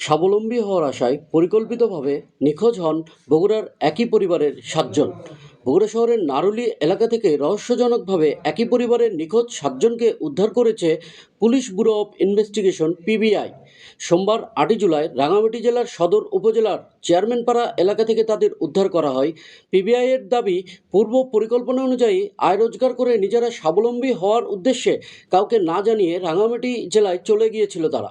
স্বাবলম্বী হওয়ার আশায় পরিকল্পিতভাবে নিখোঁজ হন বগুড়ার একই পরিবারের সাতজন। বগুড়া শহরের নারুলি এলাকা থেকে রহস্যজনকভাবে একই পরিবারের নিখোঁজ সাতজনকে উদ্ধার করেছে police bureau of investigation, PBI. সোমবার আটই জুলাই রাঙামাটি জেলার সদর উপজেলার চেয়ারম্যানপাড়া এলাকা থেকে তাদের উদ্ধার করা হয়। পিবিআইয়ের দাবি, পূর্ব পরিকল্পনা অনুযায়ী আয় রোজগার করে নিজেরা স্বাবলম্বী হওয়ার উদ্দেশ্যে কাউকে না জানিয়ে রাঙামাটি জেলায় চলে গিয়েছিল তারা।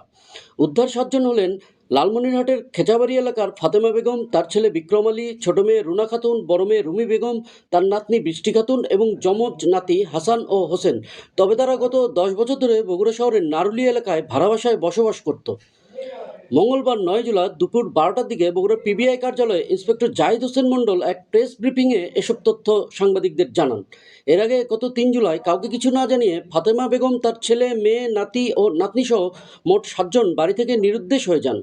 উদ্ধার সাতজন হলেন লালমনিরহাটের খেচাবাড়ি এলাকার ফাতেমা বেগম, তার ছেলে বিক্রম আলী, ছোট মেয়ে রুনা খাতুন, বড় মেয়ে রুমি বেগম, তার নাতনি বৃষ্টি খাতুন এবং যমজ নাতি হাসান ও হোসেন। তবে তারা গত দশ বছর ধরে বগুড়া শহরের নারুলি এলাকায় ভাড়া বাসায় বসবাস করত। মঙ্গলবার নয় জুলাই দুপুর বারোটার দিকে বগুড়া পিবিআই কার্যালয়ে ইন্সপেক্টর জাহিদ হোসেন মণ্ডল এক প্রেস ব্রিফিংয়ে এসব তথ্য সাংবাদিকদের জানান। এর আগে গত তিন জুলাই কাউকে কিছু না জানিয়ে ফাতেমা বেগম তার ছেলে, মেয়ে, নাতি ও নাতনিসহ মোট সাতজন বাড়ি থেকে নিরুদ্দেশ হয়ে যান।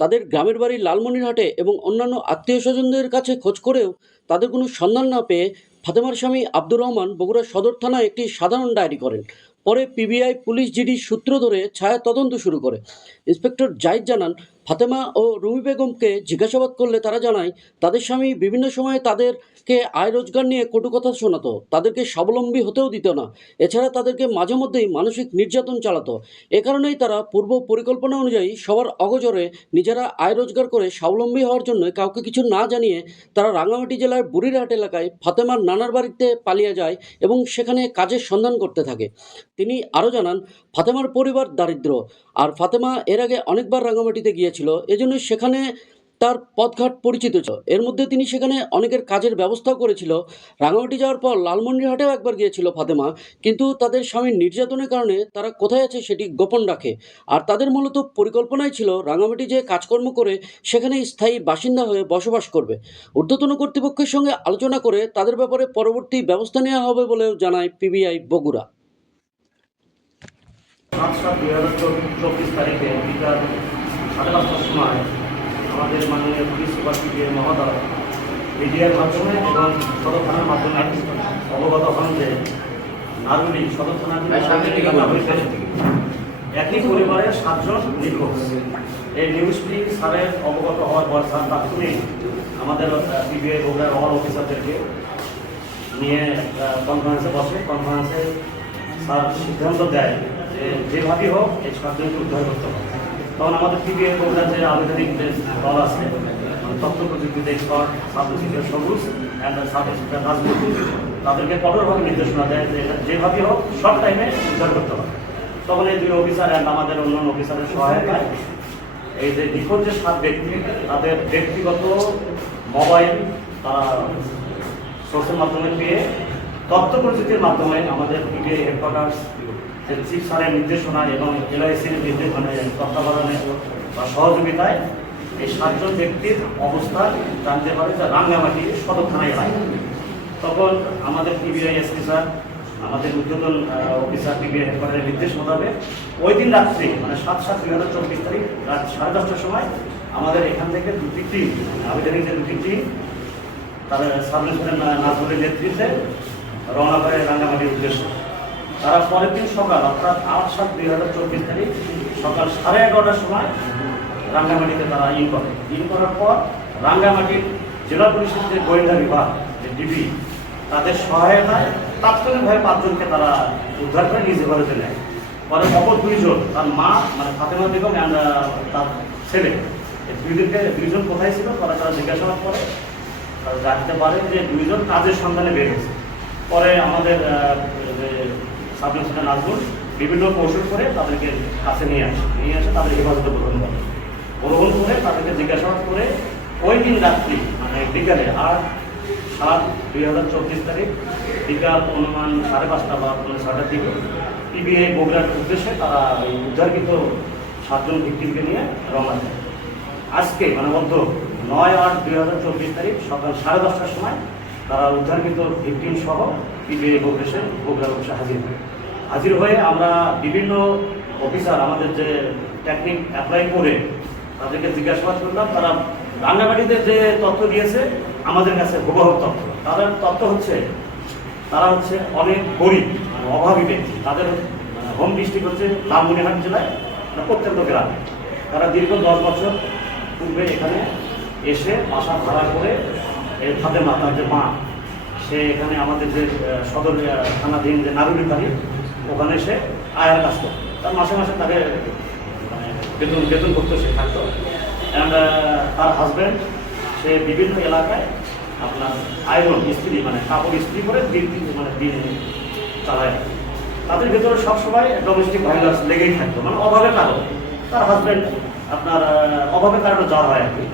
তাদের গ্রামের বাড়ি লালমনিরহাটে এবং অন্যান্য আত্মীয় স্বজনদের কাছে খোঁজ করেও তাদের কোনো সন্ধান না পেয়ে ফাতেমার স্বামী আব্দুর রহমান বগুড়া সদর থানায় একটি সাধারণ ডায়েরি করেন। পরে পিবিআই পুলিশ জিডি সূত্র ধরে ছায়া তদন্ত শুরু করে। ইন্সপেক্টর জাহিদ জানান ফাতেমা ও রুমি বেগমকে জিজ্ঞাসাবাদ করলে তারা জানায়, তাদের স্বামী বিভিন্ন সময়ে তাদেরকে আয় রোজগার নিয়ে কটু কথা শোনাতো। তাদেরকে স্বাবলম্বী হতেও দিত না। এছাড়া তাদেরকে মাঝে মধ্যেই মানসিক নির্যাতন চালাতো। এ কারণেই তারা পূর্ব পরিকল্পনা অনুযায়ী সবার অগজরে নিজেরা আয় রোজগার করে স্বাবলম্বী হওয়ার জন্য কাউকে কিছু না জানিয়ে তারা রাঙামাটি জেলার বুড়িরহাট এলাকায় ফাতেমার নানার বাড়িতে পালিয়ে যায় এবং সেখানে কাজের সন্ধান করতে থাকে। তিনি আরও জানান, ফাতেমার পরিবার দারিদ্র আর ফাতেমা এর আগে অনেকবার রাঙামাটিতে গিয়েছিল। এজন্য সেখানে তার পথঘাট পরিচিত ছিল। এর মধ্যে তিনি সেখানে অনেকের কাজের ব্যবস্থাও করেছিল। রাঙামাটি যাওয়ার পর লালমন্ডিরহাটেও একবার গিয়েছিল ফাতেমা। কিন্তু তাদের স্বামীর নির্যাতনের কারণে তারা কোথায় আছে সেটি গোপন রাখে। আর তাদের মূলত পরিকল্পনাই ছিল রাঙামাটি যে কাজকর্ম করে সেখানে স্থায়ী বাসিন্দা হয়ে বসবাস করবে। ঊর্ধ্বতন কর্তৃপক্ষের সঙ্গে আলোচনা করে তাদের ব্যাপারে পরবর্তী ব্যবস্থা নেওয়া হবে বলেও জানায় পিবিআই বগুড়া। সাত সাত দুই হাজার চব্বিশ তারিখে সাড়ে পাঁচটার সময় আমাদের মাননীয় পুলিশ সুপার সিপিএম মহোদয় মিডিয়ার মাধ্যমে এবং সদর থানার মাধ্যমে অবগত হন যে নারুলি সদর থানার একই পরিবারের সাতজন নিখোঁজ। এই নিউজটি স্যারের অবগত হওয়ার পর স্যার তাৎক্ষণিক আমাদের পিবিআই বগুড়ার অল অফিসারদেরকে নিয়ে কনফারেন্সে বসে। কনফারেন্সে স্যার সিদ্ধান্ত দেয় যে যেভাবেই হোক এই সাতজনকে উদ্ধার করতে হবে। তখন আমাদের পিবিএ বগুড়ার যে আবেদনিক দল আছে মানে তথ্য প্রযুক্তি এক্সপার্ট ইন্সপেক্টর সবুজ ইন্সপেক্টর রাজনীতি। তাদেরকে কঠোরভাবে নির্দেশনা দেয় যে এটা যেভাবেই হোক, সব টাইমে উদ্ধার করতে হবে। তখন এই দুই অফিসার অ্যান্ড আমাদের অন্যান্য অফিসারের সহায়তায় এই যে নিখোঁজ যে সাত ব্যক্তি, তাদের ব্যক্তিগত মোবাইল তারা সোর্সের মাধ্যমে পেয়ে তথ্য প্রযুক্তির মাধ্যমে আমাদের পিবিআই হেডকোয়ার্টার্স যে চিফ স্যারের নির্দেশনা এবং এলআইসির নির্দেশ মানে তত্ত্বাবধানে বা সহযোগিতায় এই সাতজন ব্যক্তির অবস্থা জানতে পারে যে রাঙ্গামাটি সদর থানায় হয়। তখন আমাদের পিবিআই এসপি স্যার, আমাদের উদ্বোধন অফিসার পিবিআই হেডকোয়ার্টারের নির্দেশ মোতাবেক ওই দিন রাত্রি মানে সাত সাত দুই হাজার চব্বিশ তারিখ রাত সাড়ে দশটার সময় আমাদের এখান থেকে দুটি টিম আবেদনিক যে দুটি টিম তারা সাব ইন্সপেক্টর নাজমুলের নেতৃত্বে রওনা করে রাঙ্গামাটির উদ্দেশ্যে। তারা পরের দিন সকাল, অর্থাৎ আট সাত দুই হাজার চব্বিশ তারিখ সকাল সাড়ে এগারোটার সময় রাঙ্গামাটিতে তারা ইন করে। ইন করার পর রাঙ্গামাটির জেলা পুলিশের যে গোয়েন্দা বিভাগ, যে ডিবি, তাদের সহায়তায় তাৎক্ষণিকভাবে পাঁচজনকে তারা উদ্ধার করে নিজে ঘরে চলে যায় পরে অপর দুইজন, তার মা মানে ফাতেমা বেগম তার ছেলে দুইজনকে, দুইজন কোথায় ছিল? তারা তারা জিজ্ঞাসাবাদ করে। তারা জানতে পারে যে দুইজন কাজের সন্ধানে বের হয়েছে। পরে আমাদের আহ, সেটা ইন্সপেক্টর বিভিন্ন কৌশল করে তাদেরকে কাছে নিয়ে আসে। নিয়ে আসে তাদের হেফাজতে গ্রহণ করে। গ্রহণ করে তাদেরকে জিজ্ঞাসাবাদ করে ওই দিন রাত্রি মানে বিকালে আট সাত দুই হাজার চব্বিশ তারিখ বিকাল অনুমান সাড়ে পাঁচটা বা পনেরো ছটার দিকে পিবিআই বগুড়ার উদ্দেশ্যে তারা এই উদ্ধারকৃত সাতজন ভিক্টিমকে নিয়ে রওনা দেয়। আজকে মানে মধ্য নয় আট দুই হাজার চব্বিশ তারিখ সকাল সাড়ে দশটার সময় তারা উদ্ধারকৃত ভিকটিম সহ পিবিআই বগুড়েশে বগুড়া অফিসে হাজির হয়। হাজির হয়ে আমরা বিভিন্ন অফিসার, আমাদের যে টেকনিক অ্যাপ্লাই করে তাদেরকে জিজ্ঞাসাবাদ করলাম, তারা রান্নাবাড়িতে যে তথ্য দিয়েছে, আমাদের কাছে হুবহু তথ্য। তাদের তথ্য হচ্ছে, তারা হচ্ছে অনেক গরিব মানে অভাবী ব্যক্তি। তাদের হোম ডিস্ট্রিক্ট হচ্ছে লালমনিরহাট জেলায় মানে প্রত্যন্ত গ্রামে। তারা দীর্ঘ দশ বছর পূর্বে এখানে এসে বাসা ভাড়া করে ফাতেমা তার যে মা, সে এখানে আমাদের যে সদর থানাধীন যে নারুলি বাড়ি ওখানে সে আয়ার কাজ করতো। তার মাসে মাসে তাকে মানে বেতন বেতন করতো সে থাকতো। অ্যান্ড তার হাজব্যান্ড সে বিভিন্ন এলাকায় আপনার আয়রন, ইস্ত্রি মানে কাপড় ইস্ত্রি করে দিন দিন মানে দিন চালায়। তাদের ভেতরে সবসময় ডোমেস্টিক ভায়োলেন্স লেগেই থাকতো মানে অভাবের কারণে তার হাজব্যান্ড আপনার অভাবের কারণে জ্বর হয় আর কি।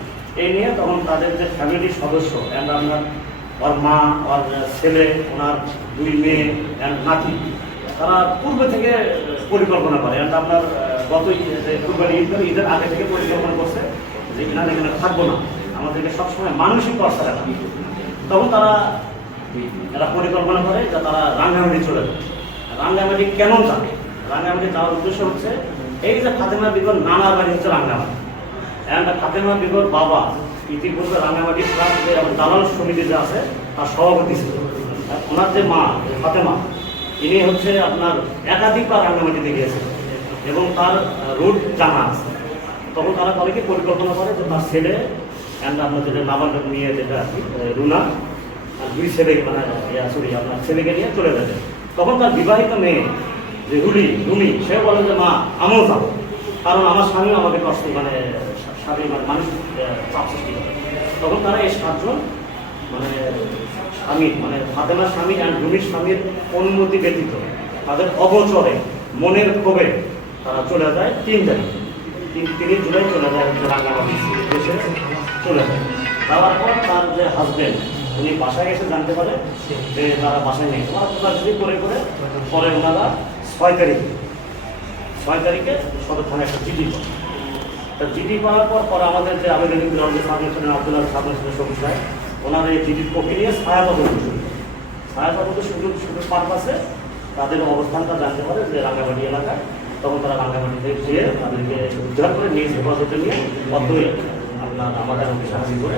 এই নিয়ে তখন তাদের যে ফ্যামিলির সদস্য অ্যান্ড আপনার, ওর মা, ওর ছেলে, ওনার দুই মেয়ে অ্যান্ড নাতি তারা পূর্বে থেকে পরিকল্পনা করে। অ্যান্ড আপনার ঈদ- করে ঈদের আগে থেকে পরিকল্পনা করছে যে এখানে এখানে থাকব না। আমাদেরকে সবসময় মানসিক কষ্ট রাখা তখন তারা এরা পরিকল্পনা করে যে তারা রাঙ্গামাটি চলে যাবে রাঙ্গামাটি কেন যাবে রাঙ্গামাটি যাওয়ার উদ্দেশ্য হচ্ছে, এই যে ফাতেমা বিগর নানা বাড়ি হচ্ছে রাঙ্গামাটি। অ্যান্ড ফাতেমা বিগর বাবা ইতিপূর্বে রাঙ্গামাটি ক্লাব যে দালাল সমিতি যে আছে, তার সভাপতি ছিল। ওনার যে মা, ফাতেমা ইনি হচ্ছে আপনার একাধিকবার রাঙ্গামাটিতে গিয়েছে এবং তার রুট জানা আছে। তখন তারা করে কি, পরিকল্পনা করে যে তার ছেলে অ্যান্ড আপনার যেটা নাবালক নিয়ে যেটা রুনা, আর দুই ছেলে মানে সরি আপনার ছেলেকে নিয়ে চলে যাবে তখন তার বিবাহিত মেয়ে, যে রুলি, রুমি সে বলে যে, মা, আমিও যাব। কারণ আমার স্বামী আমাকে কষ্ট মানে স্বামী মানে মানুষ চাপ সৃষ্টি করে। তখন তারা এই সাতজন মানে স্বামী মানে ফাতেমার স্বামী অ্যান্ড রুমির স্বামীর অনুমতি ব্যতীত। তাদের অবচরে মনের ক্ষোভে তারা চলে যায় তিন তারিখ তিন জুলাই চলে যায় রাঙ্গামাটি দেশে চলে যায়। যাওয়ার পর তার যে হাজবেন্ড উনি বাসায় এসে জানতে পারে যে তারা বাসায় নেই। ওরা খোঁজাখুঁজি করে করে পরে ওনারা ছয় তারিখে ছয় তারিখে সদর থানায় একটা চিঠি করে তা চিঠি করার পর পরে আমাদের যে আবেদন আব্দুল্লাহ সামনে সবুজ সাহেব ওনার এই চিঠির কপি নিয়ে ছায়া তদন্ত শুরু। ছায়া তদন্ত শুরু শুরু পারপাসে তাদের অবস্থানটা জানতে পারে যে রাঙ্গামাটি এলাকায়। তখন তারা রাঙ্গামাটিতে যেয়ে তাদেরকে উদ্ধার করে নিয়ে হেফাজতে নিয়ে অদ্বই আপনার আমাদের অফিসে হাজির করে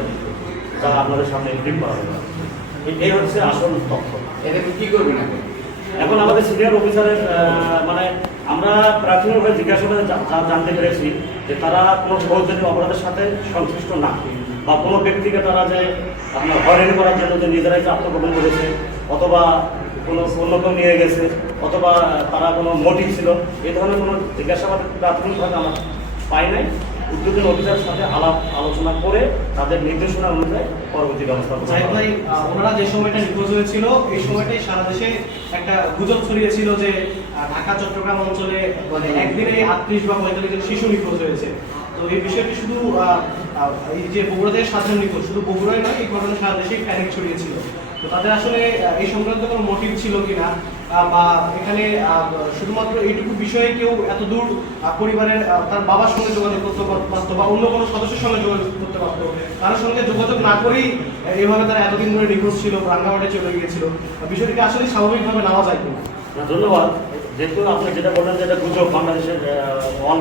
তারা আপনাদের সামনে ব্রিফ করা হবে এই- হচ্ছে আসল তথ্য। এটাকে কি করবেন এখন এখন আমাদের সিনিয়র অফিসারের মানে আমরা প্রাথমিকভাবে জিজ্ঞাসা জানতে পেরেছি যে তারা কোনো ফৌজদারি অপরাধের সাথে সংশ্লিষ্ট না। বা কোনো ব্যক্তিকে তারা যে আপনার হয়রানি করার জন্য যে নিজেরাই যে আত্মগোপন করেছে অথবা কোনো অন্য কেউ নিয়ে গেছে অথবা তারা কোনো মোটিভ ছিল এ ধরনের কোনো জিজ্ঞাসাবাদ প্রাথমিকভাবে আমরা পাই নাই। উদ্যোগের অফিসারের সাথে আলাপ আলোচনা করে তাদের নির্দেশনা অনুযায়ী পরবর্তী ব্যবস্থা ভাই ওনারা যে সময়টা নিখোঁজ হয়েছিল এই সময়টাই সারা দেশে একটা গুজব ছড়িয়েছিল যে ঢাকা চট্টগ্রাম অঞ্চলে মানে একদিনে আটত্রিশ বা পঁয়তাল্লিশ জন শিশু নিখোঁজ হয়েছে। তো এই বিষয়টি শুধু এই যে বগুড়া থেকে সাধারণ নিখোঁজ, শুধু বগুড়ায় নয়, এই ঘটনা সারা দেশেই প্যানিক ছড়িয়েছিল। তো তাদের আসলে এই সংক্রান্ত কোনো মোটিভ ছিল কিনা বা এখানে শুধুমাত্র এইটুকু বিষয়ে কেউ এত দূর পরিবারের তার বাবার সঙ্গে যোগাযোগ করতে পারতো বা অন্য কোনো সদস্যের সঙ্গে যোগাযোগ করতে পারতো তার সঙ্গে যোগাযোগ না করেই এইভাবে তারা এতদিন ধরে নিখোঁজ ছিল, রাঙ্গামাটে চলে গিয়েছিল। বিষয়টিকে আসলে স্বাভাবিকভাবে নেওয়া যায় কিনা। ধন্যবাদ। যেহেতু আপনি যেটা বললেন যে এটা গুজব, বাংলাদেশের অল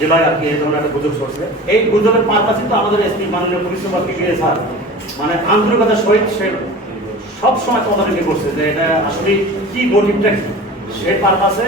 জেলায় আর কি এই ধরনের একটা গুজব চলছে। এই গুজবের পারপাস কিন্তু আমাদের এসপি মাননীয় পুলিশ সুপার পিটিএ স্যার মানে আন্তরিকতার সহিত সে সবসময় তদারকি করছে যে এটা আসলে কি মোটিভটা কি? সে পারপাসে